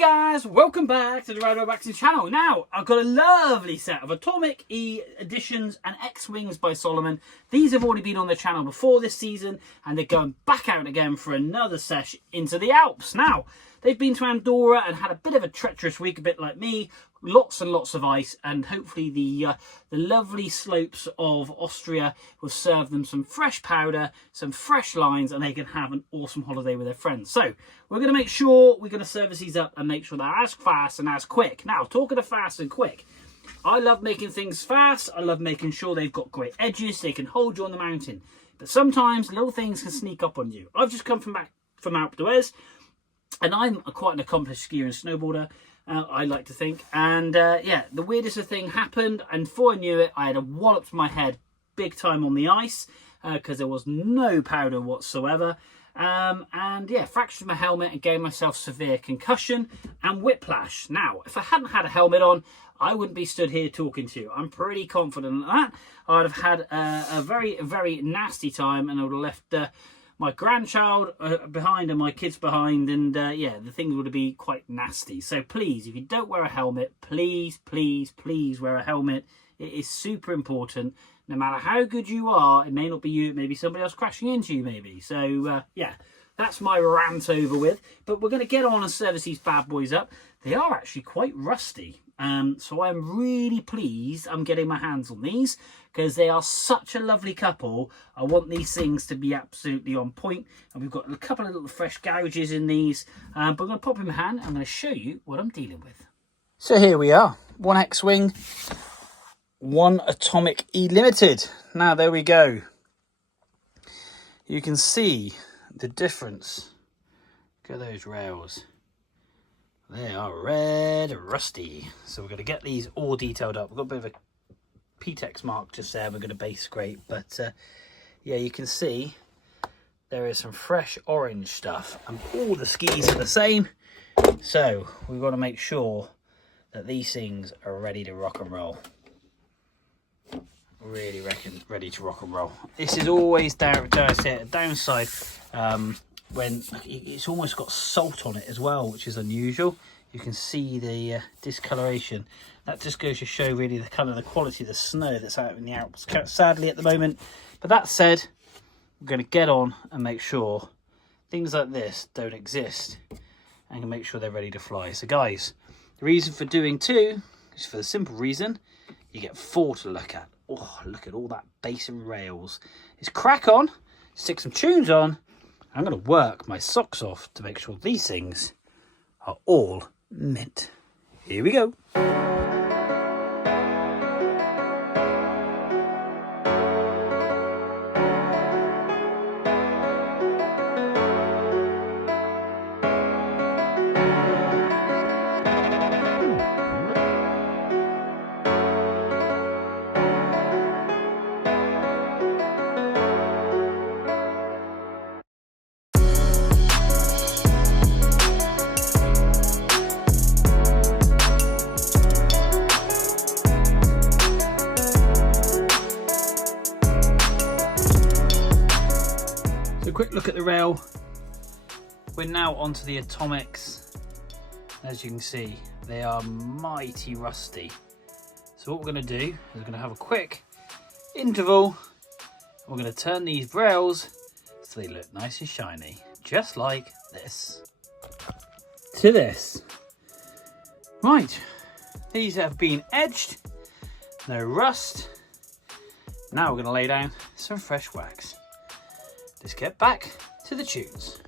Guys, welcome back to the Rider Waxing channel. Now, I've got a lovely set of Atomic E editions and X-Wings by Salomon. These have already been on the channel before this season, and they're going back out again for another sesh into the Alps. Now, they've been to Andorra and had a bit of a treacherous week, a bit like me. Lots and lots of ice, and hopefully the lovely slopes of Austria will serve them some fresh powder, some fresh lines, and they can have an awesome holiday with their friends. So we're going to make sure we're going to service these up and make sure they're as fast and as quick. Now, talking of fast and quick, I love making things fast. I love making sure they've got great edges, they can hold you on the mountain. But sometimes little things can sneak up on you. I've just come from Alpe d'Huez, and I'm quite an accomplished skier and snowboarder. I like to think, and yeah, the weirdest thing happened, and before I knew it, I had a wallop to my head big time on the ice because there was no powder whatsoever, and yeah, fractured my helmet and gave myself severe concussion and whiplash. Now, if I hadn't had a helmet on, I wouldn't be stood here talking to you. I'm pretty confident that I'd have had a very, very nasty time, and I would have left my grandchild behind and my kids behind, and yeah, the things would be quite nasty. So please, if you don't wear a helmet, please, please, please wear a helmet. It is super important. No matter how good you are, it may not be you, it may be somebody else crashing into you maybe. So yeah, that's my rant over with. But we're going to get on and service these bad boys up. They are actually quite rusty. So I'm really pleased I'm getting my hands on these, because they are such a lovely couple. I want these things to be absolutely on point. And we've got a couple of little fresh gouges in these. But I'm going to pop in my hand. I'm going to show you what I'm dealing with. So here we are. One X-Wing, one Atomic E Limited. Now there we go. You can see the difference. Look at those rails. They are red rusty. So we're going to get these all detailed up. We've got a bit of a P-Tex mark just there. We're going to base scrape. But yeah, you can see there is some fresh orange stuff. And all the skis are the same. So we've got to make sure that these things are ready to rock and roll. Really reckon ready to rock and roll. This is always a downside when it's almost got salt on it as well, which is unusual. You can see the discoloration. That just goes to show really the kind of the quality of the snow that's out in the Alps, sadly at the moment. But that said, we're going to get on and make sure things like this don't exist, and make sure they're ready to fly. So guys, the reason for doing two is for the simple reason you get four to look at. Oh, look at all that base and rails. It's crack on, stick some tunes on. I'm going to work my socks off to make sure these things are all mint. Here we go. Quick look at the rail. We're now onto the Atomics. As you can see, they are mighty rusty. So what we're going to do is we're going to have a quick interval. We're going to turn these rails so they look nice and shiny, just like this. To this. Right, these have been edged, no rust. Now we're going to lay down some fresh wax. Let's get back to the tunes.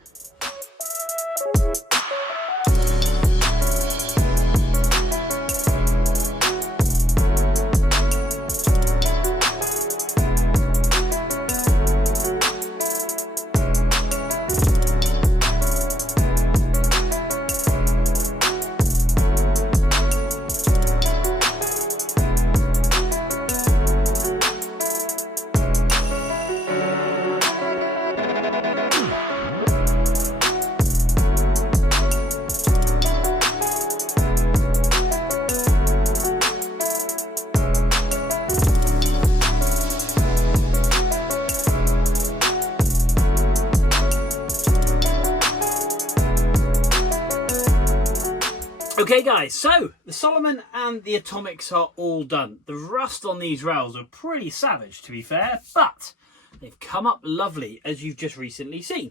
Okay guys, so the Salomon and the Atomics are all done. The rust on these rails are pretty savage, to be fair, but they've come up lovely, as you've just recently seen.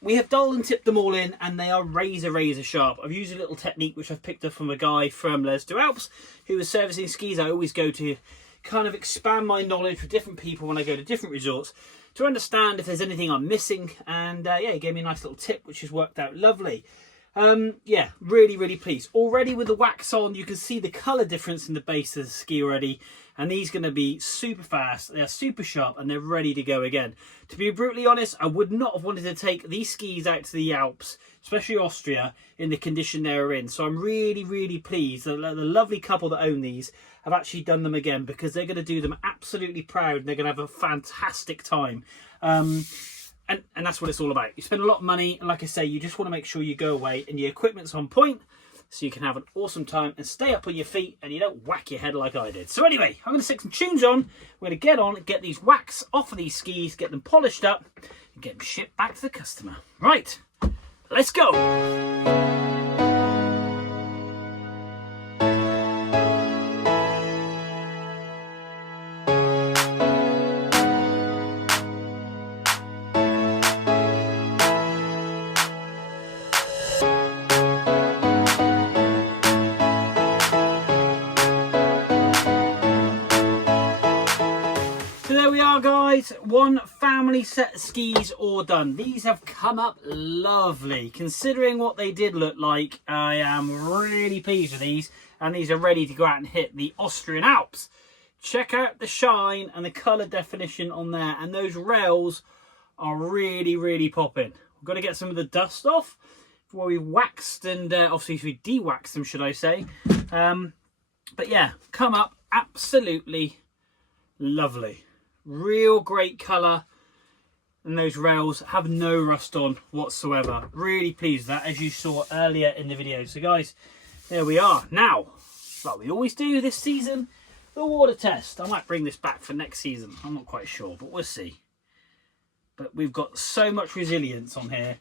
We have dulled and tipped them all in, and they are razor sharp. I've used a little technique which I've picked up from a guy from Les Deux Alpes who was servicing skis. I always go to kind of expand my knowledge with different people when I go to different resorts to understand if there's anything I'm missing, and yeah, he gave me a nice little tip which has worked out lovely. Yeah, really pleased. Already with the wax on, you can see the colour difference in the base of the ski already, and these are going to be super fast, they're super sharp, and they're ready to go again. To be brutally honest, I would not have wanted to take these skis out to the Alps, especially Austria, in the condition they're in. So I'm really pleased that the lovely couple that own these have actually done them again, because they're going to do them absolutely proud, and they're going to have a fantastic time. And that's what it's all about. You spend a lot of money, and like I say, you just want to make sure you go away and your equipment's on point, so you can have an awesome time and stay up on your feet and you don't whack your head like I did. So anyway, I'm going to stick some tunes on. We're going to get on and get these wax off of these skis, get them polished up, and get them shipped back to the customer. Right, let's go. There we are guys, one family set of skis all done. These have come up lovely. Considering what they did look like, I am really pleased with these, and these are ready to go out and hit the Austrian Alps. Check out the shine and the colour definition on there, and those rails are really popping. We've got to get some of the dust off before we waxed, and obviously we de-waxed them, should I say. But yeah, come up absolutely lovely. Real great colour, and those rails have no rust on whatsoever. Really pleased with that, as you saw earlier in the video. So guys, there we are. Now, like we always do this season, the water test. I might bring this back for next season. I'm not quite sure, but we'll see. But we've got so much resilience on here.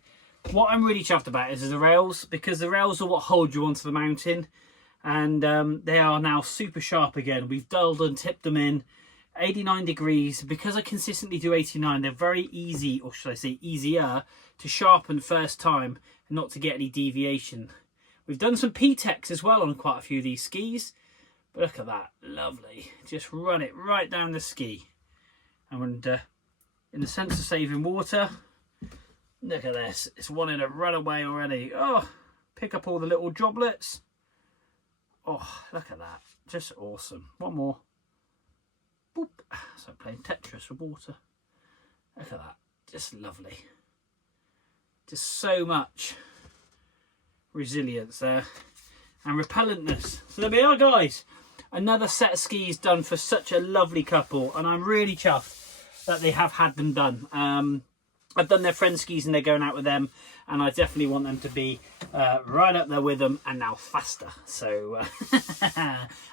What I'm really chuffed about is the rails, because the rails are what hold you onto the mountain, and they are now super sharp again. We've dulled and tipped them in 89 degrees. Because I consistently do 89, they're very easy, or should I say easier, to sharpen first time and not to get any deviation. We've done some P-Tex as well on quite a few of these skis, but look at that, lovely. Just run it right down the ski. And in the sense of saving water, look at this, it's wanting to run away already. Oh, pick up all the little droplets. Oh, look at that, just awesome. One more. Boop. So playing Tetris with water. Look at that, just lovely. Just so much resilience there, and repellentness. So there we are guys, another set of skis done for such a lovely couple, and I'm really chuffed that they have had them done. I've done their friend skis and they're going out with them, and I definitely want them to be right up there with them, and now faster. So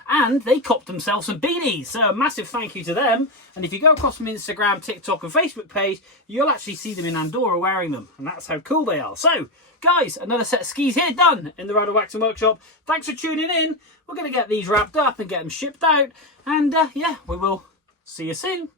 and they copped themselves some beanies, so a massive thank you to them. And if you go across from Instagram, TikTok and Facebook page, you'll actually see them in Andorra wearing them, and that's how cool they are. So guys, another set of skis here done in the Rider Waxing Workshop. Thanks for tuning in. We're going to get these wrapped up and get them shipped out, and yeah, we will see you soon.